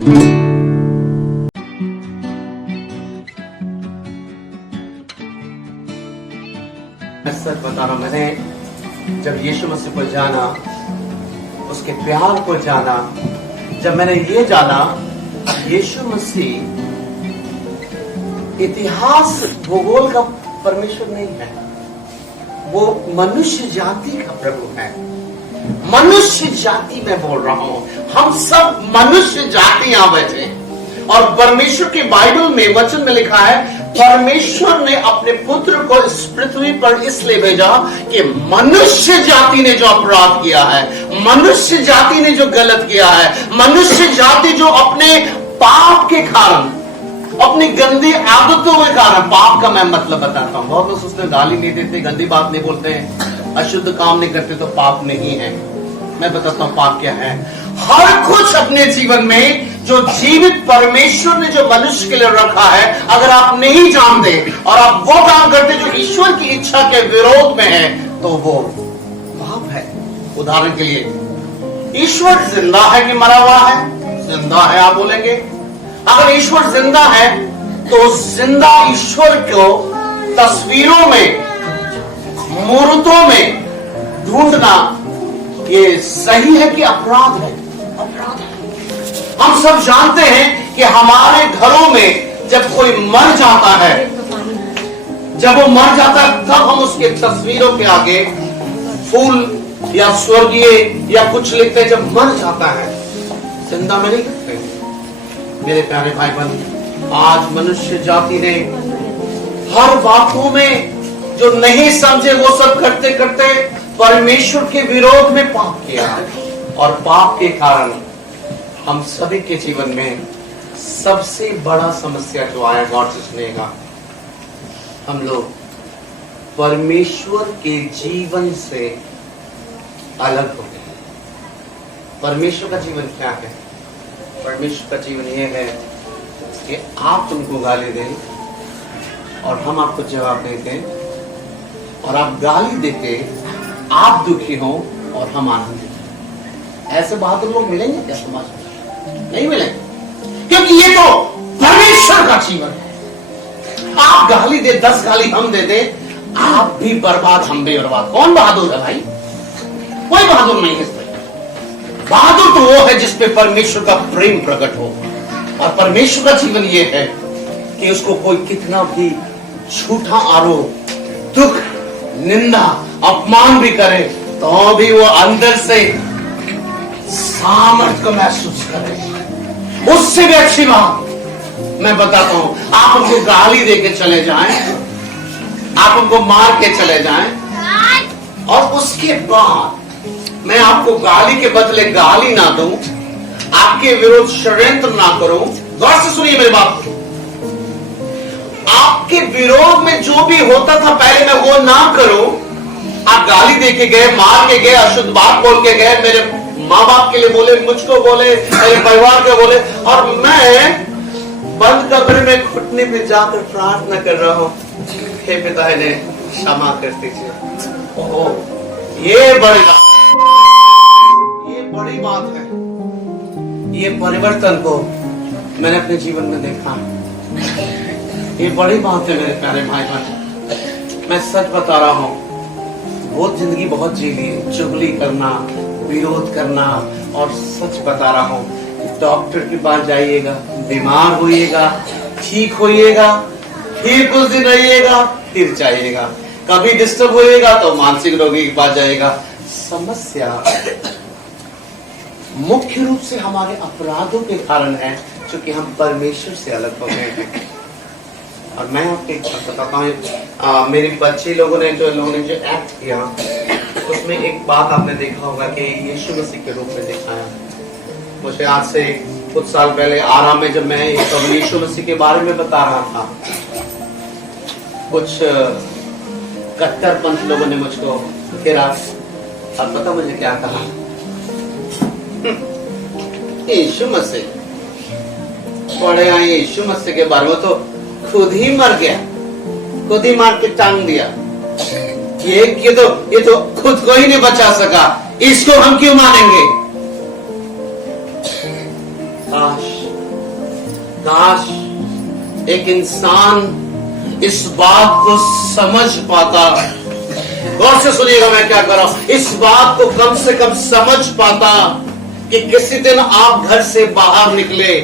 मैं सच बता रहा हूं, मैंने जब यीशु मसीह को जाना, उसके प्यार को जाना, जब मैंने ये जाना यीशु मसीह इतिहास भूगोल का परमेश्वर नहीं है, वो मनुष्य जाति का प्रभु है। मनुष्य जाति में बोल रहा हूं, हम सब मनुष्य जाति यहां बैठे हैं। और परमेश्वर की बाइबल में वचन में लिखा है, परमेश्वर ने अपने पुत्र को इस पृथ्वी पर इसलिए भेजा कि मनुष्य जाति ने जो अपराध किया है, मनुष्य जाति ने जो गलत किया है, मनुष्य जाति जो अपने पाप के कारण, अपनी गंदी आदतों के कारण, पाप का मैं मतलब बताता हूं। बहुत लोग सोचते हैं गाली नहीं देते, गंदी बात नहीं बोलते हैं, अशुद्ध काम नहीं करते तो पाप नहीं है। मैं बताता हूं पाप क्या है। हर कुछ अपने जीवन में जो जीवित परमेश्वर ने जो मनुष्य के लिए रखा है, अगर आप नहीं जानते और आप वो काम करते जो ईश्वर की इच्छा के विरोध में है, तो वो पाप है। उदाहरण के लिए, ईश्वर जिंदा है कि मरा हुआ है? जिंदा है, आप बोलेंगे। अगर ईश्वर जिंदा है तो जिंदा ईश्वर को तस्वीरों में, मूर्तों में ढूंढना ये सही है कि अपराध है? अपराध है। हम सब जानते हैं कि हमारे घरों में जब कोई मर जाता है, जब वो मर जाता है, तब हम उसके तस्वीरों के आगे फूल या स्वर्गीय या कुछ लिखते हैं। जब मर जाता है, जिंदा में नहीं लिखते। मेरे प्यारे भाई बहन, आज मनुष्य जाति ने हर बातों में जो नहीं समझे वो सब करते करते परमेश्वर के विरोध में पाप किया है। और पाप के कारण हम सभी के जीवन में सबसे बड़ा समस्या जो आया, गौर से सुनिएगा, हम लोग परमेश्वर के जीवन से अलग हो गए। परमेश्वर का जीवन क्या है? परमेश्वर का जीवन यह है कि आप तुमको गाली दें और हम आपको जवाब देते, और आप गाली देते, आप दुखी हो और हम आनंदित। ऐसे बहादुर लोग मिलेंगे क्या समाज में? नहीं मिलेंगे, क्योंकि ये तो परमेश्वर का जीवन है। आप गाली दे, 10 गाली हम दे दे, आप भी बर्बाद, हम भी बर्बाद। कौन बहादुर है भाई? कोई बहादुर नहीं है। बहादुर तो वो है जिसपे परमेश्वर का प्रेम प्रकट हो। और परमेश्वर का जीवन ये है कि उसको कोई कितना भी झूठा आरोप, दुख, निंदा, अपमान भी करे, तो भी वो अंदर से सामर्थ्य को महसूस करे। उससे भी अच्छी बात मैं बताता हूं, आप उनको गाली देके चले जाएं, आप उनको मार के चले जाएं, और उसके बाद मैं आपको गाली के बदले गाली ना दूं, आपके विरुद्ध षड्यंत्र ना करूं। गौर से सुनिए मेरी बात को। आपके विरोध में जो भी होता था पहले, मैं वो ना करूं। आप गाली देके गए, मार के गए, अशुद्ध बात बोल के गए, मेरे माँ बाप के लिए बोले, मुझको बोले, मेरे परिवार को बोले, और मैं बंद कमरे में घुटने पे जाकर प्रार्थना कर रहा हूं, हे पिता ने क्षमा कर दीजिए। ओहो, ये बड़ी बात है। ये परिवर्तन को मैंने अपने जीवन में देखा। ये बड़ी बात है मेरे प्यारे भाई बहन। मैं सच बता रहा हूं, बहुत जिंदगी बहुत जी ली, चुगली करना, विरोध करना। और सच बता रहा हूं, डॉक्टर के पास जाइएगा, बीमार होइएगा, ठीक होइएगा, फिर कुछ दिन रहिएगा, फिर जाइएगा, कभी डिस्टर्ब होइएगा तो मानसिक रोगी के पास जाइएगा। समस्या मुख्य रूप से हमारे अपराधों के कारण है, क्योंकि हम परमेश्वर से अलग हो गए हैं। और मैं आपको एक बात बताता हूँ, मेरे बच्चे लोगों ने जो एक्ट किया, उसमें एक बात आपने देखा होगा कि यीशु मसीह के रूप में दिखाया। मुझे आज से कुछ साल पहले आराम में जब मैं यीशु मसीह के बारे में बता रहा था, कुछ कट्टरपंथ लोगों ने मुझको घेरा। अब पता मुझे क्या कहा? यीशु मसीह पढ़े आए, यीशु मसीह के बारे में तो खुद ही मर गया, खुद ही मार के टांग दिया। ये तो खुद को ही नहीं बचा सका, इसको हम क्यों मानेंगे? काश काश एक इंसान इस बात को समझ पाता। गौर से सुनिएगा मैं क्या कर रहा हूं। इस बात को कम से कम समझ पाता कि किसी दिन आप घर से बाहर निकले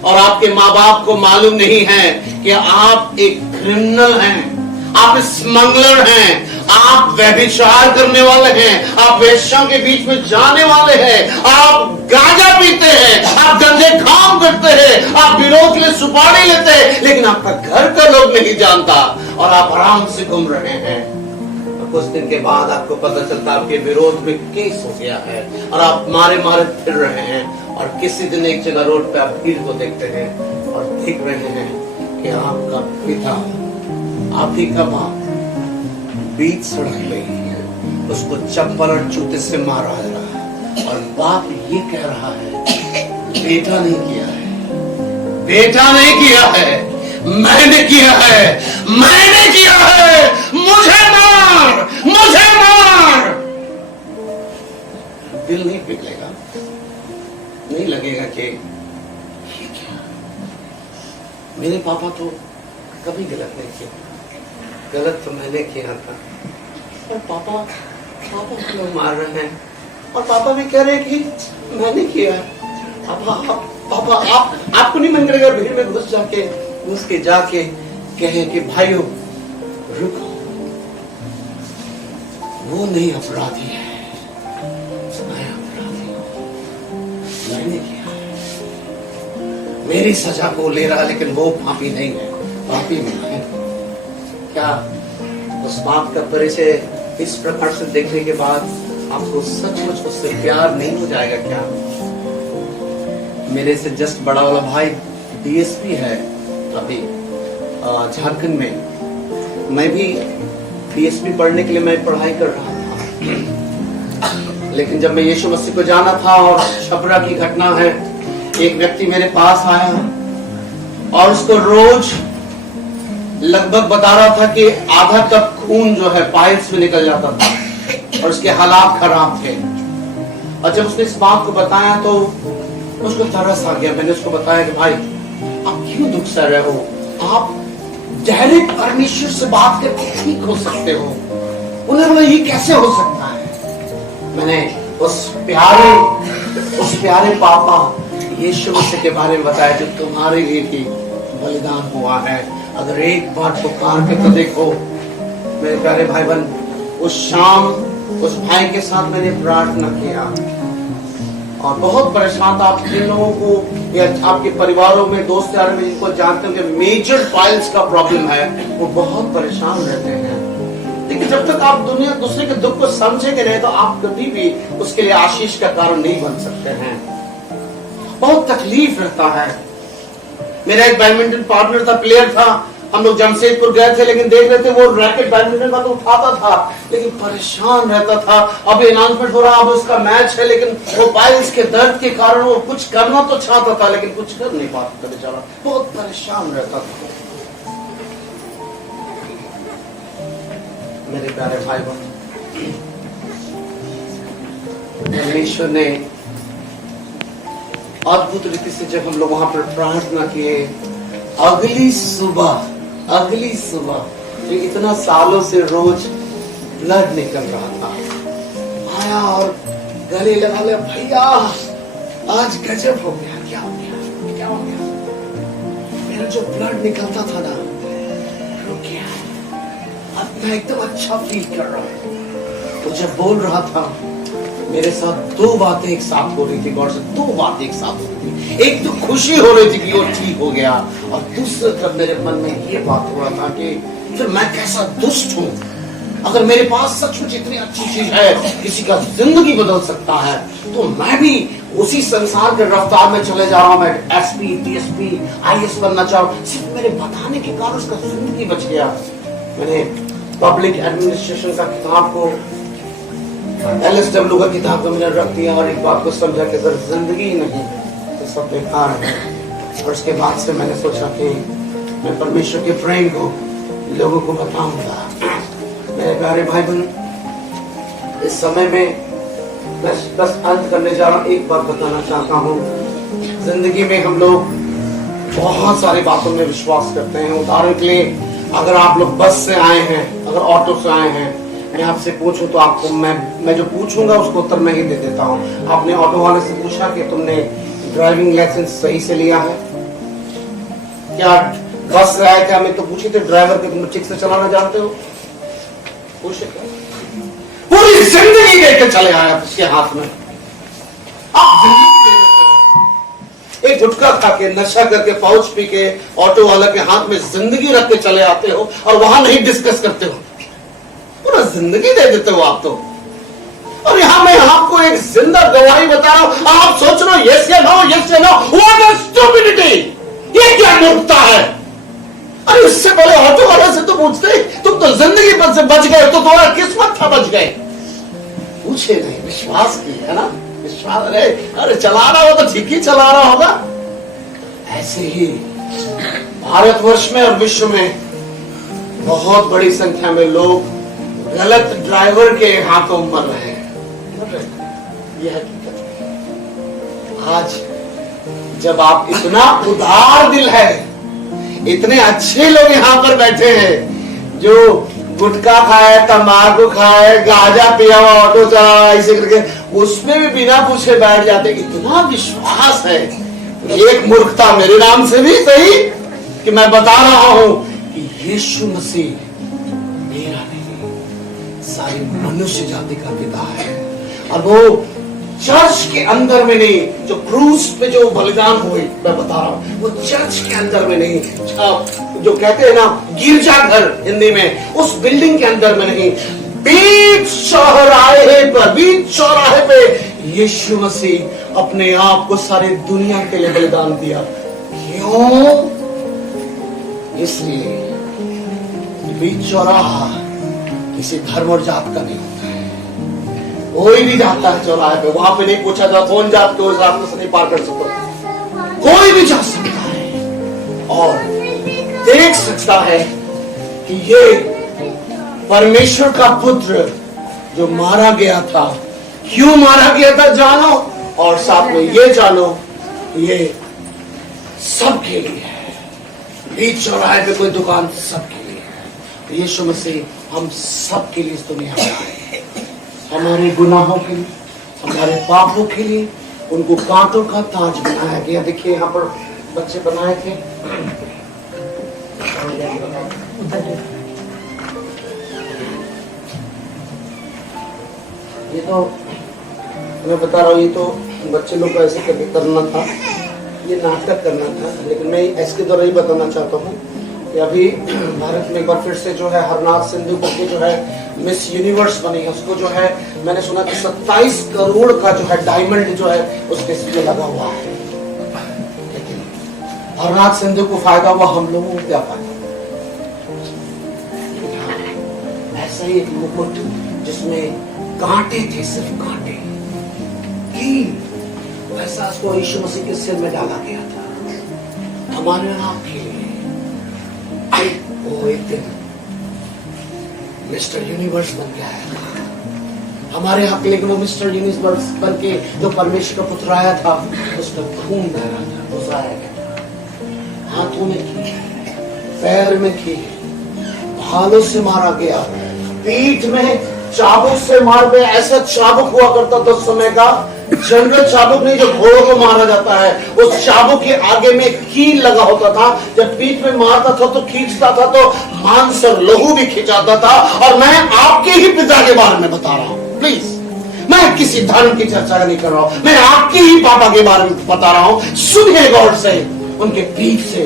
और आपके माँ बाप को मालूम नहीं है कि आप एक क्रिमिनल हैं, आप स्मगलर हैं, आप व्यभिचार करने वाले हैं, आप वेश्याओं के बीच में जाने वाले हैं, आप गांजा पीते हैं, आप गंदे काम करते हैं, आप विरोध के लिए सुपारी लेते हैं, लेकिन आपका घर का लोग नहीं जानता और आप आराम से घूम रहे हैं। और कुछ दिन के बाद आपको पता चलता है आपके विरोध में केस हो गया है और आप मारे मारे फिर रहे हैं। और किसी दिन एक जगह रोड पे आप भीड़ को देखते हैं और देख रहे हैं कि आपका पिता, आप ही का बाप बीच सड़क पे उसको चप्पल और जूते से मारा जा रहा है और बाप ये कह रहा है, बेटा नहीं किया है, बेटा नहीं किया है, मैंने किया है, मैंने किया है, मुझे मार, मुझे मार। दिल नहीं पिघलेगा, नहीं लगेगा कि ये क्या, मेरे पापा तो कभी गलत नहीं किया, गलत तो मैंने किया था। और पापा क्यों मार रहे हैं और पापा भी कह रहे हैं कि मैंने किया है। पापा आपको नहीं मन करेगा भीड़ में घुस के जाके कहे कि भाइयों रुको, वो नहीं अपराधी है, मैं अपराधी हूं, मैंने किया है, मेरी सजा को ले रहा, लेकिन वो पापी नहीं है, पापी मैं है। क्या उस बाप का परिचय इस प्रकार से देखने के बाद आपको सचमुच उससे प्यार नहीं हो जाएगा क्या? मेरे से जस्ट बड़ा वाला भाई डीएसपी है अभी झारखंड में। मैं भी डीएसपी पढ़ने के लिए मैं पढ़ाई कर रहा था, लेकिन जब मैं यीशु मसीह को जाना था और छपरा की घटना है, एक व्यक्ति मेरे पास आया और उसको रोज लगभग बता रहा था कि आधा कप खून जो है पाइल्स में निकल जाता था और उसके हालात खराब थे। और जब उसने इस बात को बताया तो उसको तरस आ गया। मैंने उसको बताया कि भाई आप क्यों दुख सह रहे हो, आप डायरेक्ट परमेश्वर से बात करके ठीक हो सकते हो। उन्होंने बोला ये कैसे हो सकता है। मैंने उस प्यारे पापा यीशु मसीह के बारे में बताया जो तुम्हारे लिए भी बलिदान हुआ है। अगर एक बार पुकार के तो देखो मेरे प्यारे भाई बहन। उस शाम उस भाई के साथ मैंने प्रार्थना किया और बहुत परेशान था। आप जिन लोगों को या आपके परिवारों में दोस्त यार में जिनको जानते हो कि मेजर पाइल्स का प्रॉब्लम है, वो बहुत परेशान रहते हैं। लेकिन जब तक आप दुनिया दूसरे के दुख को समझेंगे नहीं तो आप कभी भी उसके लिए आशीष का कारण नहीं बन सकते हैं। बहुत तकलीफ रहता है। मेरा एक बैडमिंटन पार्टनर था, प्लेयर था, हम लोग जमशेदपुर गए थे, लेकिन देख रहे थे वो रैकेट बैडमिंटन का तो उठाता था लेकिन परेशान रहता था। अब अनाउंसमेंट हो रहा, अब उसका मैच है, लेकिन वो पाइल्स के दर्द के कारण वो कुछ करना तो चाहता था लेकिन कुछ कर नहीं पाता था बेचारा, बहुत परेशान रहता था। मेरे प्यारे भाई बहन, परमेश्वर ने अद्भुत रीति से जब हम लोग वहां पर प्रार्थना किए, अगली सुबह जो इतना सालों से रोज ब्लड निकल रहा था, आया और गले लगा लिया, भैया आज गजब हो गया। क्या हो गया? मेरा जो ब्लड निकलता था ना रुक गया, अब मैं एकदम अच्छा फील कर रहा हूँ। तो जब बोल रहा था मेरे साथ दो बातें एक साथ हो रही थी, गौर से दो बातें एक साथ हो रही थी। एक तो खुशी हो रही थी कि वो ठीक हो गया और दूसरी तरफ मेरे मन में ये बात हो रहा था कि फिर मैं कैसा दुष्ट हूँ। अगर मेरे पास सचमुच इतनी अच्छी चीज है, किसी का जिंदगी बदल सकता है, तो मैं भी उसी संसार के रफ्तार में चले जा रहा हूँ। मैं एसपी, डीएसपी, आईएएस बनना चाहूँ, सिर्फ मेरे बताने के कारण उसका जिंदगी बच गया। मैंने पब्लिक एडमिनिस्ट्रेशन का किताब को, LSW का किताब को मैंने रख दिया और एक बात को समझा कि अगर जिंदगी नहीं तो सब बेकार है। और उसके बाद से मैंने सोचा कि मैं परमेश्वर के प्रेम को लोगों को बताऊंगा। मेरे प्यारे भाई बहन, इस समय में बस अंत करने जा रहा हूँ। एक बात बताना चाहता हूँ, जिंदगी में हम लोग बहुत सारी बातों में विश्वास करते हैं। उदाहरण के लिए अगर आप लोग बस से आए हैं, अगर ऑटो से आए हैं, मैं आपसे पूछूं तो आपको मैं जो पूछूंगा उसको उत्तर मैं ही दे देता हूं। आपने ऑटो वाले से पूछा कि तुमने ड्राइविंग लाइसेंस सही से लिया है क्या? बस से आए क्या? मैं तो पूछी थे ड्राइवर के तुम ठीक से चलाना जानते हो? पूछे क्या? पूरी जिंदगी लेके चले आया उसके हाथ में। आप जिंदगी दे देते हो, एक गुटखा खा के, नशा करके, पाउच पी के ऑटो वाला के हाथ में जिंदगी रख के चले आते हो और वहां नहीं डिस्कस करते हो, पूरा जिंदगी दे देते हो आप तो। और यहां मैं आपको एक जिंदा गवाही बता रहा हूं, आप सोच रहे हो यस या नो, यस या नो, व्हाट अ स्टूपिडिटी, ये क्या मूर्खता है। अरे इससे पहले ऑटो वाले से तो पूछते तुम तो जिंदगी पर से बच गए, तो तुम्हारा किस्मत था बच गए। पूछे नहीं, विश्वास किया है ना, विश्वास। अरे चला रहा हो तो ठीक ही चला रहा होगा। ऐसे ही भारतवर्ष में और विश्व में बहुत बड़ी संख्या में लोग गलत ड्राइवर के हाथों मर रहे हैं। यह हकीकत है। आज जब आप इतना उदार दिल है, इतने अच्छे लोग यहां पर बैठे हैं जो गुटखा खाए, तंबाकू खाए, गांजा पिया हुआ ऑटो चला ऐसे करके उसमें भी बिना पूछे बैठ जाते, इतना विश्वास है। एक मूर्खता मेरे नाम से भी सही कि मैं बता रहा हूं कि यीशु मसीह मेरा नहीं, सारी मनुष्य जाति का पिता है। और वो चर्च के अंदर में नहीं, जो क्रूस पे जो बलिदान हुए, मैं बता रहा हूं, वो चर्च के अंदर में नहीं, जो कहते हैं ना गिरजाघर हिंदी में, उस बिल्डिंग के अंदर में नहीं, बीच चौराहे पे यीशु मसीह अपने आप को सारी दुनिया के लिए बलिदान दिया। क्यों? इसलिए बीच चौराहा किसी धर्म और जात का नहीं होता है। कोई भी जाता है चौराहे पे, वहां पे नहीं पूछा था कौन जात के उस रास्ते से नहीं पार कर सकता, कोई भी जा सकता है और देख सकता है कि ये परमेश्वर का पुत्र जो मारा गया था, क्यों मारा गया था जानो, और साथ में ये जानो ये सबके लिए है। बीच चौराहे पे कोई दुकान सबके लिए है। यीशु मसीह हम सबके लिए इस दुनिया में आए, हमारे गुनाहों के लिए, हमारे पापों के लिए उनको कांटों का ताज बनाया गया। देखिए यहाँ पर बच्चे बनाए थे, ये तो मैं बता रहा हूँ, ये तो बच्चे लोग को ऐसे करके करना था, ये नाटक करना था। लेकिन मैं इसके द्वारा ही बताना चाहता हूँ कि अभी भारत में एक बार फिर से जो है हरनाथ सिंधु करके जो है मिस यूनिवर्स बनी है, उसको जो है मैंने सुना कि 27 करोड़ का जो है डायमंड जो है उसके इसमें लगा हुआ है। लेकिन हरनाथ सिंधु को फायदा हुआ, हम लोगों को क्या फायदा? ऐसा ही एक मुकुट जिसमें कांटे थे, सिर्फ कांटे, वैसा उसको यीशु मसीह के सिर में डाला गया था हमारे नाम के लिए। वो एक दिन मिस्टर यूनिवर्स बन के आया था हमारे हक, लेकिन वो मिस्टर यूनिवर्स बन के जो परमेश्वर का पुत्र आया था, उसका खून बह रहा था, गुजराया गया था, हाथों में की, पैर में की, भालों से मारा गया, पीठ में चाबुक से मार गया। ऐसा चाबुक हुआ करता था उस समय का, जनरल चाबुक नहीं जो घोड़ों को मारा जाता है, उस चाबुक के आगे में कील लगा होता था। जब पीठ में मारता था तो खींचता था तो मांस और लहू भी खिंचाता था। और मैं आपके ही पिता के बारे में बता रहा हूं, प्लीज, मैं किसी धर्म की चर्चा नहीं कर रहा हूं, मैं आपके ही पापा के बारे में बता रहा हूं। सुनिए गौर से, उनके पीठ से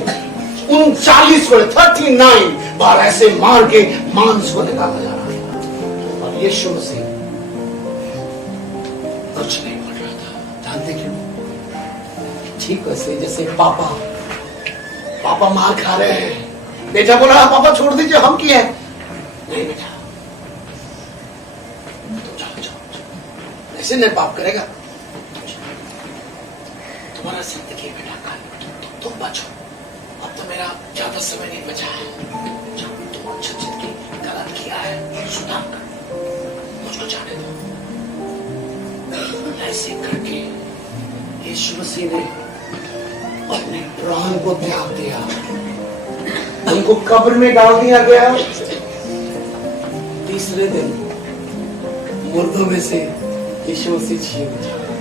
39 बार ऐसे मार के मांस को निकाला जा रहा था। और यीशु मसीह कुछ नहीं बोल रहा था, जानते क्यों? ठीक वैसे जैसे पापा मार खा रहे हैं, बेटा बोला पापा छोड़ दीजिए, हम की है, नहीं बेटा तुम जाओ, ऐसे नहीं पाप करेगा, तुम्हारा जिंदगी बेटा कल तुम बचो, अब तो मेरा ज्यादा समय नहीं बचा है, तुम अच्छा जिंदगी गलत किया है, सुधार कर, मुझको जाने दो। ऐसे करके यीशु मसीह ने अपने प्राण को त्याग दिया, उनको कब्र में डाल दिया गया। तीसरे दिन मुर्दों में से यीशु मसीह जी उठा।